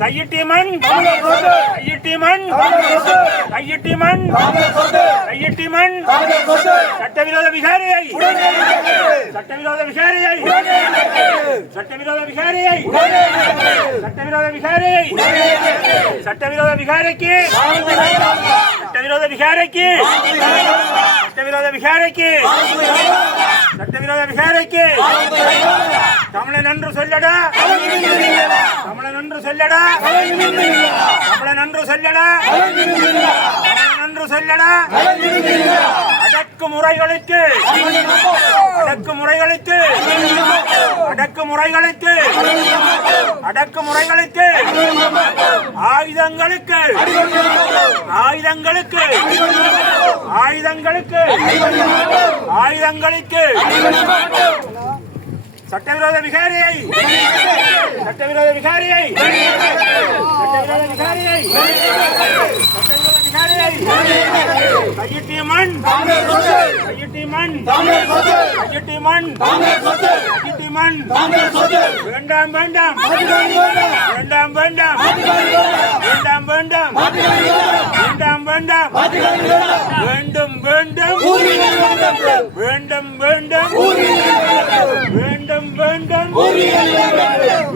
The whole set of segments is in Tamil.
கையிட்டிமன் கையிட்டிமன் கையிட்டிமன் கையிட்டிமன் சட்டவிரோத விகாரியை சட்டவிரோத விகாரியை சட்டவிரோத விகாரியை சட்டவிரோத விகாரியை சட்டவிரோத விகாரிக்கு சட்டவிரோத விகாரிக்கு சட்டவிரோத விகாரிக்கு சட்டவிரோத விகாரிக்கு தமிழன் என்று சொல்லடா தமிழன் என்று சொல்லடா தமிழன் என்று சொல்லடா தமிழன் என்று சொல்லடா அடக்குமுறைகளுக்கு அடக்குமுறைகளுக்கு அடக்குமுறைகளுக்கு அடக்குமுறைகளுக்கு ஆயுதங்களுக்கு ஆயுதங்களுக்கு ஆயுதங்களுக்கு ஆயுதங்களுக்கு சட்டவிரோத விகாரியை சட்டவிரோத விகாரியை சட்டவிரோத விகாரியை சட்டவிரோத விகாரியை கையிட்டிமன் கையிட்டிமன் கையிட்டிமன் கையிட்டிமன் வேண்டாம் வேண்டாம் வேண்டாம் வேண்டாம் வேண்டாம் வேண்டாம் வேண்டாம் வேண்டாம் வேண்டும் வேண்டும் வேண்டும் வேண்டும் வேண்டும் வேண்டும்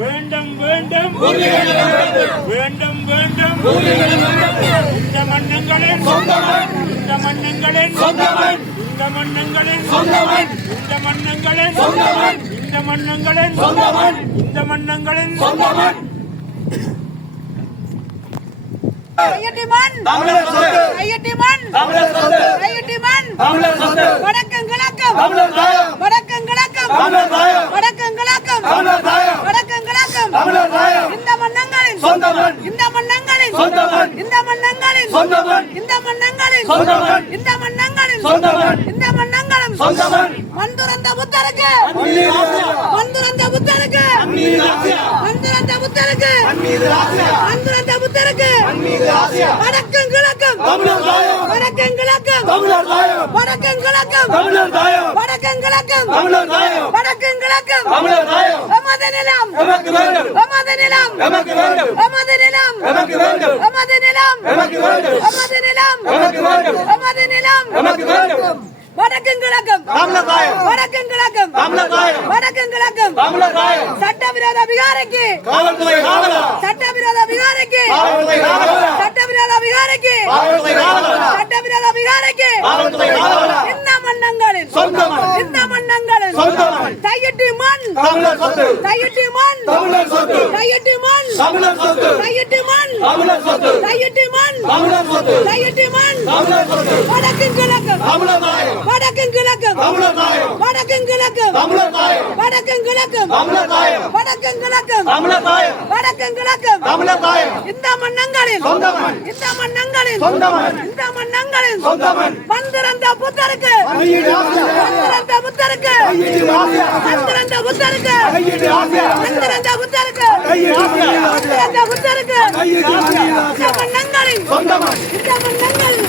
வேண்டும் வேண்டும் வேண்டும் வேண்டும் இந்த மன்னங்களின் இந்த மன்னங்களின் இந்த மன்னங்களின் இந்த மன்னங்களின் இந்த மன்னங்களின் இந்த மன்னங்களின் கையட்டிமன் தமிழர் சொத்து கையட்டிமன் தமிழர் சொத்து கையட்டிமன் தமிழர் சொத்து வடக்கும் கிழக்கும் தமிழர் தாயம் வடக்கும் கிழக்கும் தமிழர் தாயம் வடக்கும் கிழக்கும் தமிழர் தாயம் வடக்கும் கிழக்கும் தமிழர் தாயம் இந்த மன்னங்களின் சொந்தமன் இந்த மன்னங்களின் சொந்தமன் இந்த மன்னங்களின் சொந்தமன் இந்த மன்னங்களின் சொந்தமன் இந்த மன்னங்களின் சொந்தமன் இந்த மன்னங்களும் சொந்தமன் மந்துரந்த புத்தருக்கு மந்துரந்த புத்தருக்கு மந்துரந்த புத்தருக்கு மந்துரந்த புத்தருக்கு வடக்கும் கிழக்கும் வடக்கும் கிழக்கும் வடக்கும் கிழக்கும் வடக்கும் கிழக்கும் வடக்கும் கிழக்கும் எமது நிலம் எமது நிலம் எமது நிலம் எமது நிலம் எமது நிலம் எமது நிலம் வடக்கும் கிழக்கும் வடக்கும் கிழக்கும் வடக்கும் கிழக்கும் சட்டவிரோத விகாரைக்கு சட்டவிரோத விகாரைக்கு சட்டவிரோத விகாரைக்கு சட்டவிரோத விகாரைக்கு இந்த மன்னங்களின் இந்த மன்னங்களின் கையிட்டி மண் கையிட்டி மண் கையிட்டி மண் கையிட்டி மண் கையிட்டி மண் கையிட்டி மண் வடக்கும் கிழக்கும் வடக்கும் கிழக்கும் வடக்கும் கிழக்கும் வடக்கும் கிழக்கும் வடக்கும் கிழக்கும் வடக்கும் கிழக்கும் இந்த மன்னங்களின் இந்த மன்னங்களின் இந்த மன்னங்களின் மந்திரந்த புத்தருக்கு மந்திரந்த புத்தருக்கு மந்திரந்த புத்தருக்கு மந்திரந்த புத்தருக்கு மந்திரந்த புத்தருக்கு இந்த மன்னங்களின் இந்த மன்னங்களின்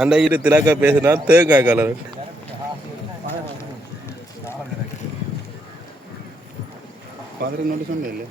அந்த இரு திலாக்கா பேசினா தேங்காய் கலர் பதினொன்று சொன்னேன்